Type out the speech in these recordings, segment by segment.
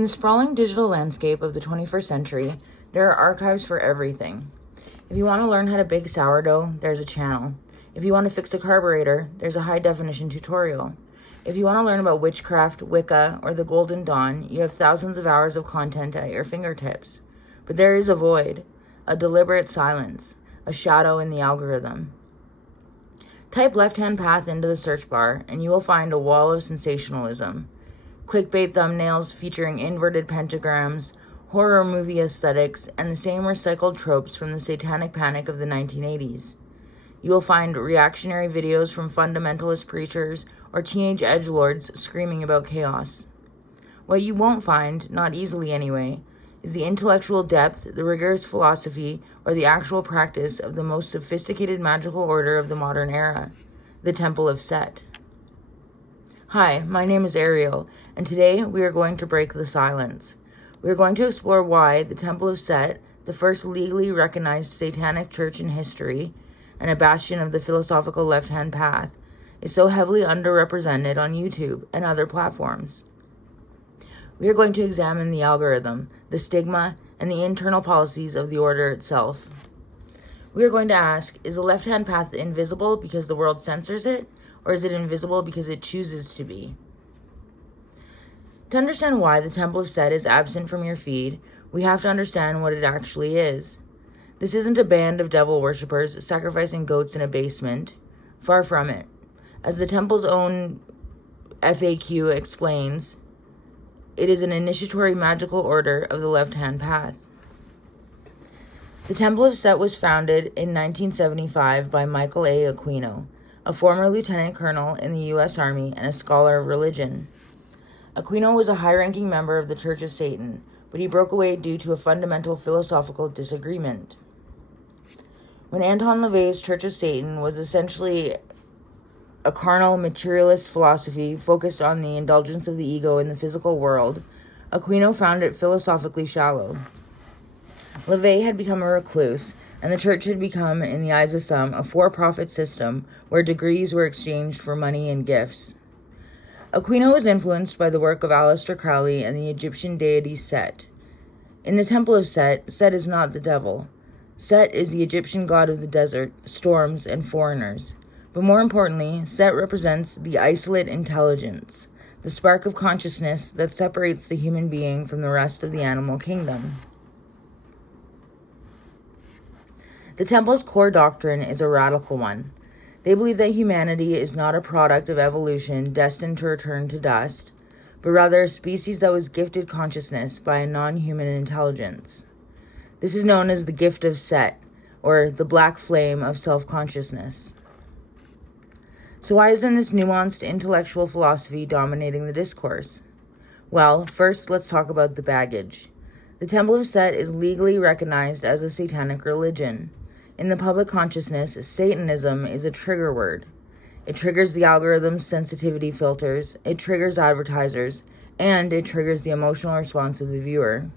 In the sprawling digital landscape of the 21st century, there are archives for everything. If you want to learn how to bake sourdough, there's a channel. If you want to fix a carburetor, there's a high-definition tutorial. If you want to learn about witchcraft, Wicca, or the Golden Dawn, you have thousands of hours of content at your fingertips. But there is a void, a deliberate silence, a shadow in the algorithm. Type left-hand path into the search bar, and you will find a wall of sensationalism. Clickbait thumbnails featuring inverted pentagrams, horror movie aesthetics, and the same recycled tropes from the satanic panic of the 1980s. You will find reactionary videos from fundamentalist preachers or teenage edgelords screaming about chaos. What you won't find, not easily anyway, is the intellectual depth, the rigorous philosophy, or the actual practice of the most sophisticated magical order of the modern era, the Temple of Set. Hi, my name is Ariel, and today we are going to break the silence. We are going to explore why the Temple of Set, the first legally recognized satanic church in history, and a bastion of the philosophical left-hand path, is so heavily underrepresented on YouTube and other platforms. We are going to examine the algorithm, the stigma, and the internal policies of the order itself. We are going to ask, is the left-hand path invisible because the world censors it, or is it invisible because it chooses to be? To understand why the Temple of Set is absent from your feed, we have to understand what it actually is. This isn't a band of devil worshippers sacrificing goats in a basement. Far from it. As the temple's own FAQ explains, it is an initiatory magical order of the left-hand path. The Temple of Set was founded in 1975 by Michael A. Aquino, a former lieutenant colonel in the U.S. Army and a scholar of religion. Aquino was a high-ranking member of the Church of Satan, but he broke away due to a fundamental philosophical disagreement. When Anton LaVey's Church of Satan was essentially a carnal, materialist philosophy focused on the indulgence of the ego in the physical world, Aquino found it philosophically shallow. LaVey had become a recluse, and the church had become, in the eyes of some, a for-profit system where degrees were exchanged for money and gifts. Aquino was influenced by the work of Aleister Crowley and the Egyptian deity Set. In the Temple of Set, Set is not the devil. Set is the Egyptian god of the desert, storms, and foreigners. But more importantly, Set represents the isolate intelligence, the spark of consciousness that separates the human being from the rest of the animal kingdom. The Temple's core doctrine is a radical one. They believe that humanity is not a product of evolution destined to return to dust, but rather a species that was gifted consciousness by a non-human intelligence. This is known as the gift of Set, or the black flame of self-consciousness. So why isn't this nuanced intellectual philosophy dominating the discourse? Well, first let's talk about the baggage. The Temple of Set is legally recognized as a satanic religion. In the public consciousness, Satanism is a trigger word. It triggers the algorithm's sensitivity filters, it triggers advertisers, and it triggers the emotional response of the viewer.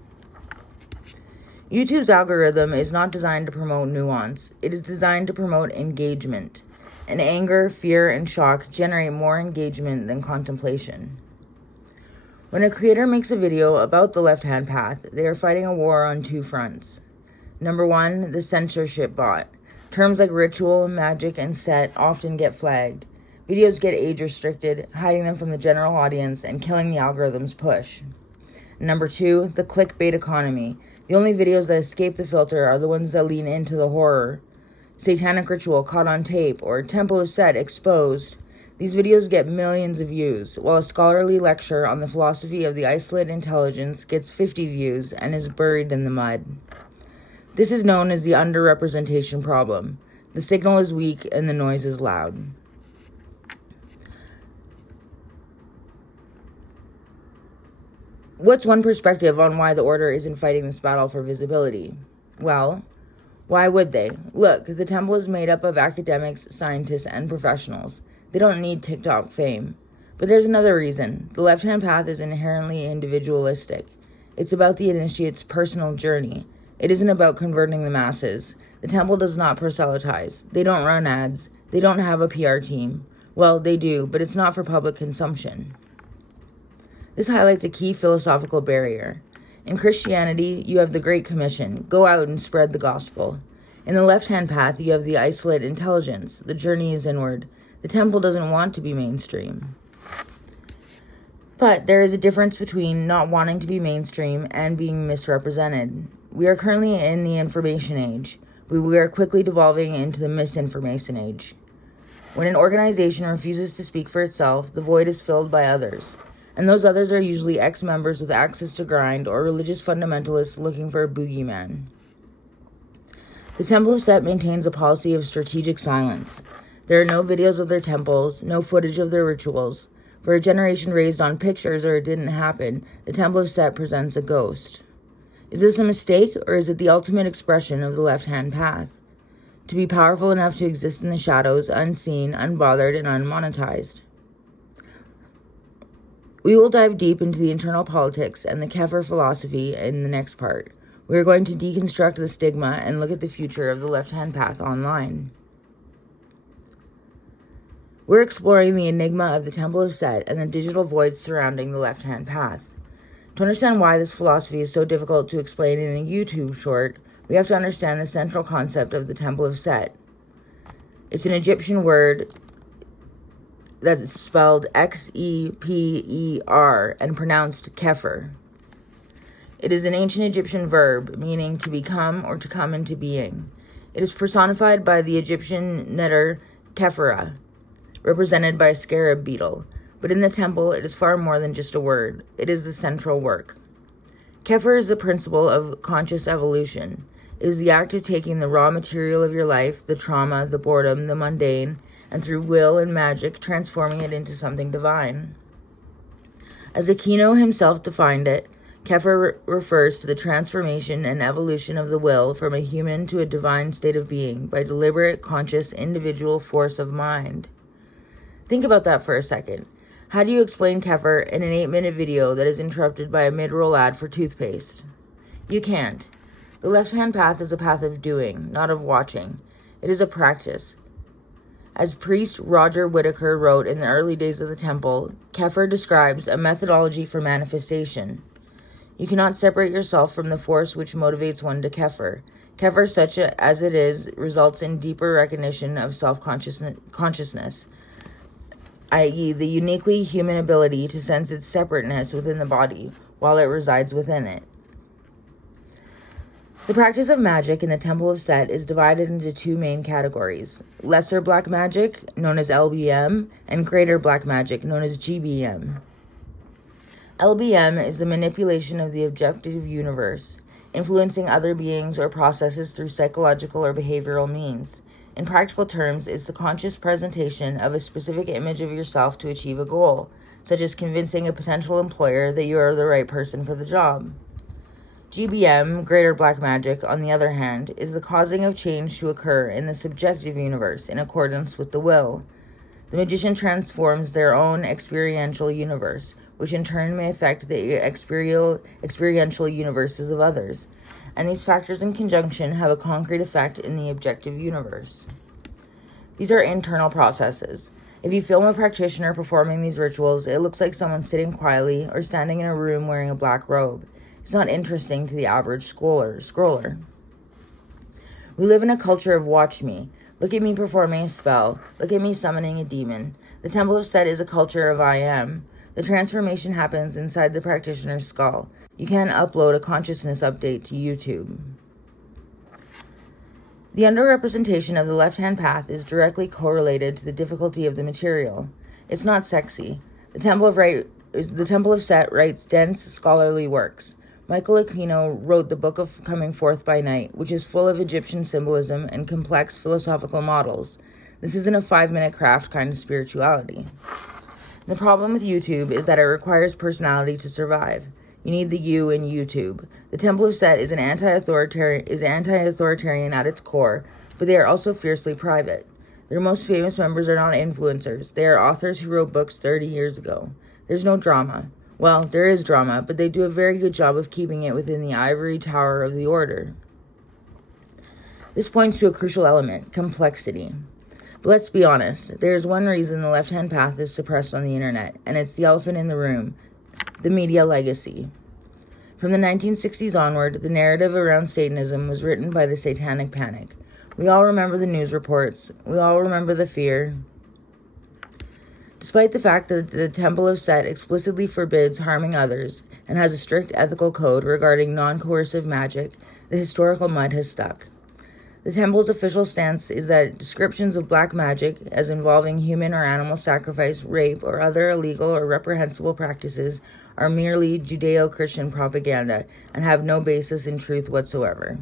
YouTube's algorithm is not designed to promote nuance. It is designed to promote engagement. And anger, fear, and shock generate more engagement than contemplation. When a creator makes a video about the left-hand path, they are fighting a war on two fronts. Number one, the censorship bot. Terms like ritual, magic, and set often get flagged. Videos get age-restricted, hiding them from the general audience and killing the algorithm's push. Number two, the clickbait economy. The only videos that escape the filter are the ones that lean into the horror. Satanic ritual caught on tape, or Temple of Set exposed. These videos get millions of views, while a scholarly lecture on the philosophy of the isolate intelligence gets 50 views and is buried in the mud. This is known as the underrepresentation problem. The signal is weak and the noise is loud. What's one perspective on why the order isn't fighting this battle for visibility? Well, why would they? Look, the temple is made up of academics, scientists, and professionals. They don't need TikTok fame. But there's another reason. The left-hand path is inherently individualistic. It's about the initiate's personal journey. It isn't about converting the masses. The temple does not proselytize. They don't run ads. They don't have a PR team. Well, they do, but it's not for public consumption. This highlights a key philosophical barrier. In Christianity, you have the Great Commission, go out and spread the gospel. In the left-hand path, you have the isolate intelligence, the journey is inward. The temple doesn't want to be mainstream. But there is a difference between not wanting to be mainstream and being misrepresented. We are currently in the information age, but we are quickly devolving into the misinformation age. When an organization refuses to speak for itself, the void is filled by others. And those others are usually ex-members with access to grind or religious fundamentalists looking for a boogeyman. The Temple of Set maintains a policy of strategic silence. There are no videos of their temples, no footage of their rituals. For a generation raised on pictures or it didn't happen, the Temple of Set presents a ghost. Is this a mistake, or is it the ultimate expression of the left-hand path? To be powerful enough to exist in the shadows, unseen, unbothered, and unmonetized. We will dive deep into the internal politics and the Xeper philosophy in the next part. We are going to deconstruct the stigma and look at the future of the left-hand path online. We're exploring the enigma of the Temple of Set and the digital voids surrounding the left-hand path. To understand why this philosophy is so difficult to explain in a YouTube short, we have to understand the central concept of the Temple of Set. It's an Egyptian word that's spelled Xeper and pronounced Xeper. It is an ancient Egyptian verb meaning to become or to come into being. It is personified by the Egyptian netter Xepera, represented by a scarab beetle. But in the temple, it is far more than just a word. It is the central work. Xeper is the principle of conscious evolution. It is the act of taking the raw material of your life, the trauma, the boredom, the mundane, and through will and magic, transforming it into something divine. As Aquino himself defined it, Xeper refers to the transformation and evolution of the will from a human to a divine state of being by deliberate, conscious, individual force of mind. Think about that for a second. How do you explain Xeper in an 8-minute video that is interrupted by a mid-roll ad for toothpaste? You can't. The left-hand path is a path of doing, not of watching. It is a practice. As priest Roger Whittaker wrote in the early days of the temple, Xeper describes a methodology for manifestation. You cannot separate yourself from the force which motivates one to Xeper. Xeper, such as it is, results in deeper recognition of self-consciousness, i.e. the uniquely human ability to sense its separateness within the body while it resides within it. The practice of magic in the Temple of Set is divided into two main categories: lesser black magic, known as LBM, and greater black magic, known as GBM. LBM is the manipulation of the objective universe, influencing other beings or processes through psychological or behavioral means. In practical terms, it's the conscious presentation of a specific image of yourself to achieve a goal, such as convincing a potential employer that you are the right person for the job. GBM, greater black magic, on the other hand, is the causing of change to occur in the subjective universe in accordance with the will. The magician transforms their own experiential universe, which in turn may affect the experiential universes of others, and these factors in conjunction have a concrete effect in the objective universe. These are internal processes. If you film a practitioner performing these rituals, it looks like someone sitting quietly or standing in a room wearing a black robe. It's not interesting to the average scroller. We live in a culture of watch me. Look at me performing a spell. Look at me summoning a demon. The Temple of Set is a culture of I am. The transformation happens inside the practitioner's skull. You can't upload a consciousness update to YouTube. The underrepresentation of the left-hand path is directly correlated to the difficulty of the material. It's not sexy. The Temple of Set writes dense, scholarly works. Michael Aquino wrote the Book of Coming Forth by Night, which is full of Egyptian symbolism and complex philosophical models. This isn't a 5-minute craft kind of spirituality. The problem with YouTube is that it requires personality to survive. You need the you in YouTube. The Temple of Set is anti-authoritarian at its core, but they are also fiercely private. Their most famous members are not influencers. They are authors who wrote books 30 years ago. There's no drama. Well, there is drama, but they do a very good job of keeping it within the ivory tower of the order. This points to a crucial element: complexity. But let's be honest, there is one reason the left-hand path is suppressed on the internet, and it's the elephant in the room: The media legacy. From the 1960s onward, the narrative around Satanism was written by the Satanic Panic. We all remember the news reports. We all remember the fear. Despite the fact that the Temple of Set explicitly forbids harming others and has a strict ethical code regarding non-coercive magic, the historical mud has stuck. The Temple's official stance is that descriptions of black magic as involving human or animal sacrifice, rape, or other illegal or reprehensible practices are merely Judeo-Christian propaganda and have no basis in truth whatsoever.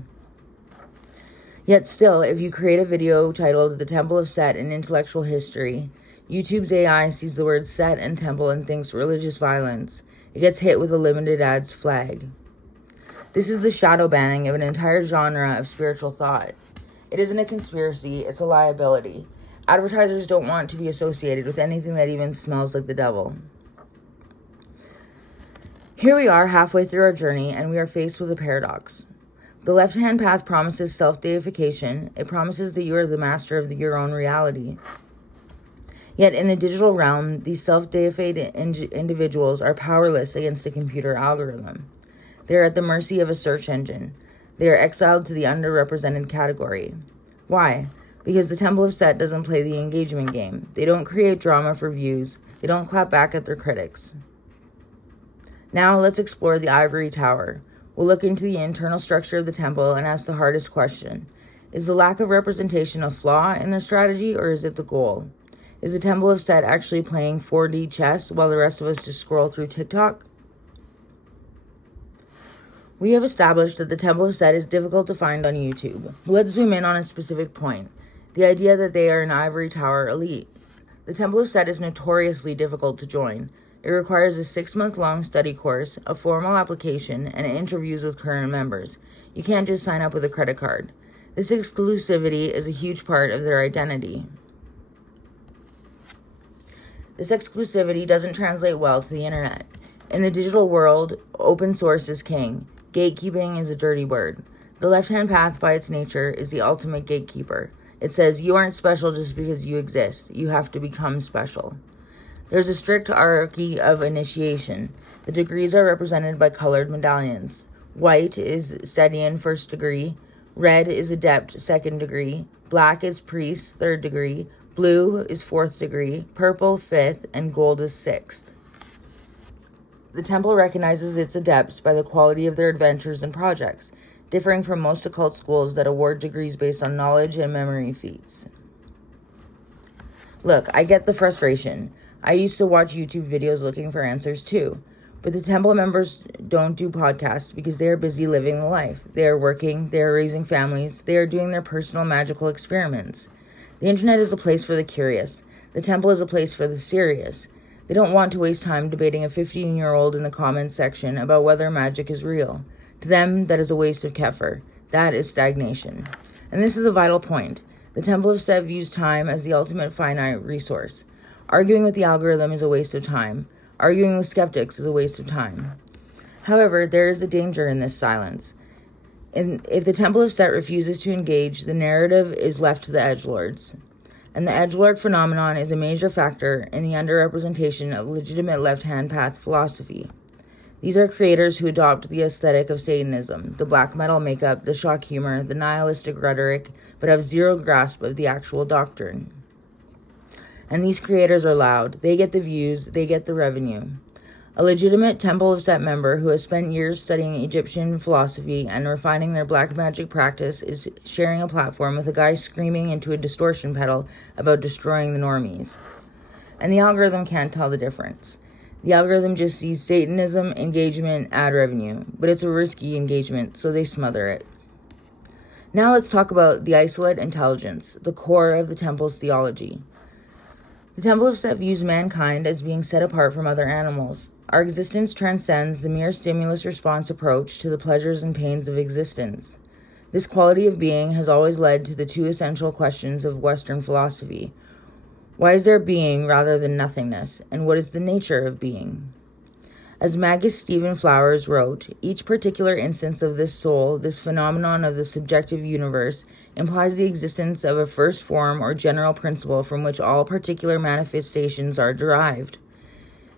Yet still, if you create a video titled The Temple of Set in Intellectual History, YouTube's AI sees the words Set and Temple and thinks religious violence. It gets hit with a limited ads flag. This is the shadow banning of an entire genre of spiritual thought. It isn't a conspiracy, it's a liability. Advertisers don't want to be associated with anything that even smells like the devil. Here we are halfway through our journey, and we are faced with a paradox. The left-hand path promises self-deification. It promises that you are the master of your own reality. Yet in the digital realm, these self-deified individuals are powerless against a computer algorithm. They are at the mercy of a search engine. They are exiled to the underrepresented category. Why? Because the Temple of Set doesn't play the engagement game. They don't create drama for views. They don't clap back at their critics. Now let's explore the ivory tower. We'll look into the internal structure of the temple and ask the hardest question. Is the lack of representation a flaw in their strategy, or is it the goal? Is the Temple of Set actually playing 4D chess while the rest of us just scroll through TikTok? We have established that the Temple of Set is difficult to find on YouTube. Let's zoom in on a specific point. The idea that they are an ivory tower elite. The Temple of Set is notoriously difficult to join. It requires a 6-month-long study course, a formal application, and interviews with current members. You can't just sign up with a credit card. This exclusivity is a huge part of their identity. This exclusivity doesn't translate well to the internet. In the digital world, open source is king. Gatekeeping is a dirty word. The left-hand path, by its nature, is the ultimate gatekeeper. It says you aren't special just because you exist. You have to become special. There's a strict hierarchy of initiation. The degrees are represented by colored medallions. White is Sedian, 1st degree. Red is Adept, 2nd degree. Black is Priest, 3rd degree. Blue is 4th degree. Purple, 5th. And gold is 6th. The temple recognizes its adepts by the quality of their adventures and projects, differing from most occult schools that award degrees based on knowledge and memory feats. Look, I get the frustration. I used to watch YouTube videos looking for answers too. But the temple members don't do podcasts because they are busy living the life. They are working, they are raising families, they are doing their personal magical experiments. The internet is a place for the curious. The temple is a place for the serious. They don't want to waste time debating a 15-year-old in the comments section about whether magic is real. To them, that is a waste of Xeper. That is stagnation. And this is a vital point. The Temple of Set views time as the ultimate finite resource. Arguing with the algorithm is a waste of time. Arguing with skeptics is a waste of time. However, there is a danger in this silence. If the Temple of Set refuses to engage, the narrative is left to the edgelords. And the edgelord phenomenon is a major factor in the underrepresentation of legitimate left-hand path philosophy. These are creators who adopt the aesthetic of Satanism, the black metal makeup, the shock humor, the nihilistic rhetoric, but have zero grasp of the actual doctrine. And these creators are loud. They get the views, they get the revenue. A legitimate Temple of Set member who has spent years studying Egyptian philosophy and refining their black magic practice is sharing a platform with a guy screaming into a distortion pedal about destroying the normies. And the algorithm can't tell the difference. The algorithm just sees Satanism, engagement, ad revenue, but it's a risky engagement, so they smother it. Now let's talk about the isolate intelligence, the core of the temple's theology. The Temple of Set views mankind as being set apart from other animals. Our existence transcends the mere stimulus-response approach to the pleasures and pains of existence. This quality of being has always led to the two essential questions of Western philosophy. Why is there being rather than nothingness, and what is the nature of being? As Magus Stephen Flowers wrote, each particular instance of this soul, this phenomenon of the subjective universe, implies the existence of a first form or general principle from which all particular manifestations are derived.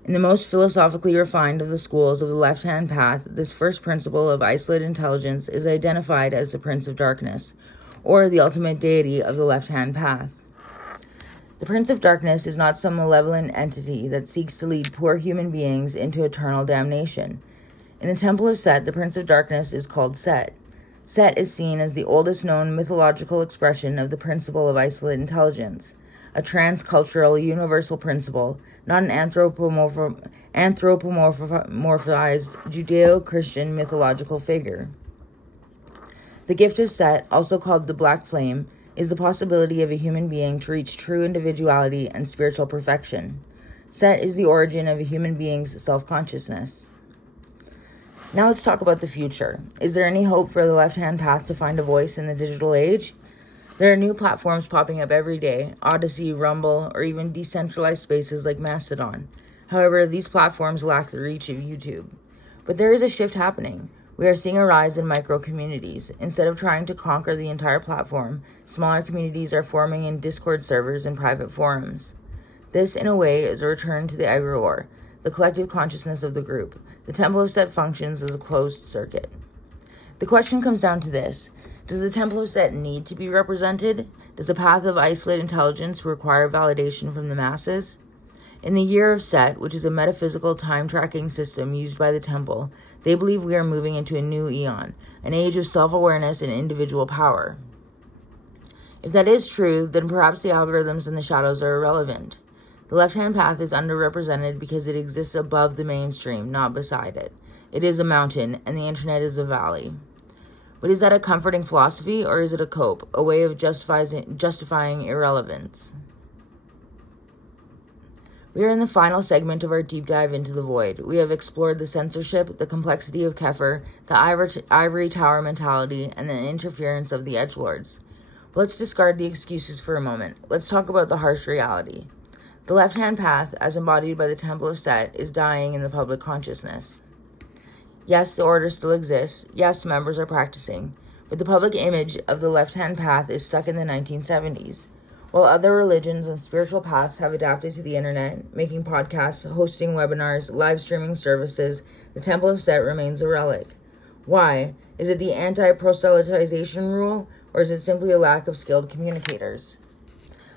In the most philosophically refined of the schools of the left-hand path, this first principle of isolated intelligence is identified as the Prince of Darkness, or the ultimate deity of the left-hand path. The Prince of Darkness is not some malevolent entity that seeks to lead poor human beings into eternal damnation. In the Temple of Set, the Prince of Darkness is called Set. Set is seen as the oldest known mythological expression of the principle of isolated intelligence, a trans-cultural universal principle, not an anthropomorphized Judeo-Christian mythological figure. The gift of Set, also called the Black Flame, is the possibility of a human being to reach true individuality and spiritual perfection. Set is the origin of a human being's self-consciousness. Now let's talk about the future. Is there any hope for the left-hand path to find a voice in the digital age? There are new platforms popping up every day, Odyssey, Rumble, or even decentralized spaces like Mastodon. However, these platforms lack the reach of YouTube. But there is a shift happening. We are seeing a rise in micro-communities. Instead of trying to conquer the entire platform, smaller communities are forming in Discord servers and private forums. This, in a way, is a return to the egregore, the collective consciousness of the group. The Temple of Set functions as a closed circuit. The question comes down to this. Does the Temple of Set need to be represented? Does the path of isolated intelligence require validation from the masses? In the year of Set, which is a metaphysical time-tracking system used by the Temple, they believe we are moving into a new eon, an age of self-awareness and individual power. If that is true, then perhaps the algorithms in the shadows are irrelevant. The left-hand path is underrepresented because it exists above the mainstream, not beside it. It is a mountain, and the internet is a valley. But is that a comforting philosophy, or is it a cope, a way of justifying irrelevance? We are in the final segment of our deep dive into the void. We have explored the censorship, the complexity of Xeper, the ivory tower mentality, and the interference of the edgelords. Let's discard the excuses for a moment. Let's talk about the harsh reality. The left-hand path, as embodied by the Temple of Set, is dying in the public consciousness. Yes, the order still exists. Yes, members are practicing. But the public image of the left-hand path is stuck in the 1970s. While other religions and spiritual paths have adapted to the internet, making podcasts, hosting webinars, live streaming services, the Temple of Set remains a relic. Why? Is it the anti-proselytization rule, or is it simply a lack of skilled communicators?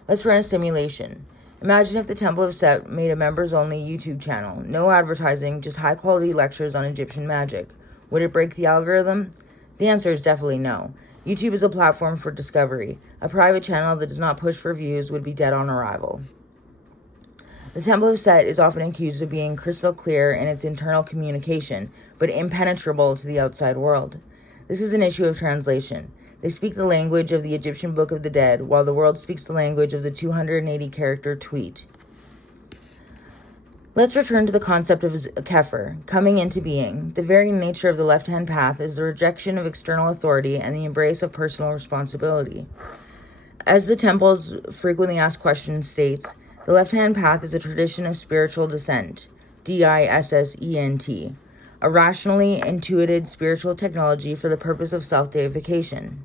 Let's run a simulation. Imagine if the Temple of Set made a members-only YouTube channel. No advertising, just high-quality lectures on Egyptian magic. Would it break the algorithm? The answer is definitely no. YouTube is a platform for discovery. A private channel that does not push for views would be dead on arrival. The Temple of Set is often accused of being crystal clear in its internal communication, but impenetrable to the outside world. This is an issue of translation. They speak the language of the Egyptian Book of the Dead, while the world speaks the language of the 280-character tweet. Let's return to the concept of Xeper, coming into being. The very nature of the left-hand path is the rejection of external authority and the embrace of personal responsibility. As the Temple's frequently asked question states, the left-hand path is a tradition of spiritual descent, dissect, a rationally intuited spiritual technology for the purpose of self-deification.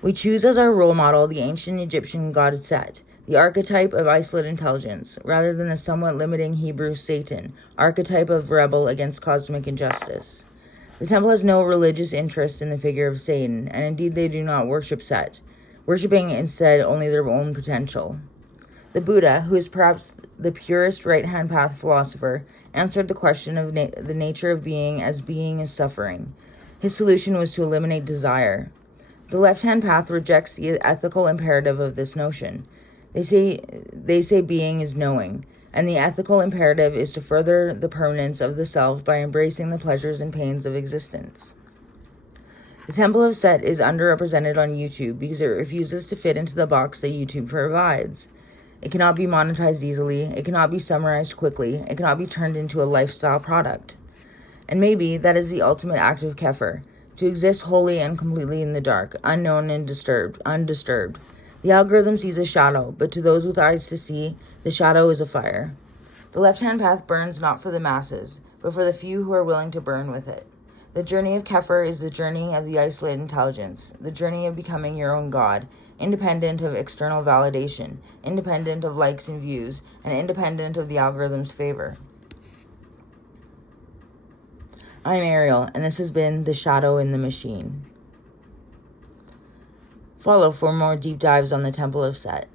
We choose as our role model the ancient Egyptian god Set, the archetype of isolated intelligence, rather than the somewhat limiting Hebrew Satan, archetype of rebel against cosmic injustice. The Temple has no religious interest in the figure of Satan, and indeed they do not worship Set, worshipping instead only their own potential. The Buddha, who is perhaps the purest right-hand path philosopher, answered the question of the nature of being as being is suffering. His solution was to eliminate desire. The left-hand path rejects the ethical imperative of this notion. They say being is knowing, and the ethical imperative is to further the permanence of the self by embracing the pleasures and pains of existence. The Temple of Set is underrepresented on YouTube because it refuses to fit into the box that YouTube provides. It cannot be monetized easily, it cannot be summarized quickly, it cannot be turned into a lifestyle product. And maybe that is the ultimate act of Xeper, to exist wholly and completely in the dark, unknown and undisturbed. The algorithm sees a shadow, but to those with eyes to see, the shadow is a fire. The left-hand path burns not for the masses, but for the few who are willing to burn with it. The journey of Xeper is the journey of the isolated intelligence, the journey of becoming your own God, independent of external validation, independent of likes and views, and independent of the algorithm's favor. I'm Ariel, and this has been The Shadow in the Machine. Follow for more deep dives on the Temple of Set.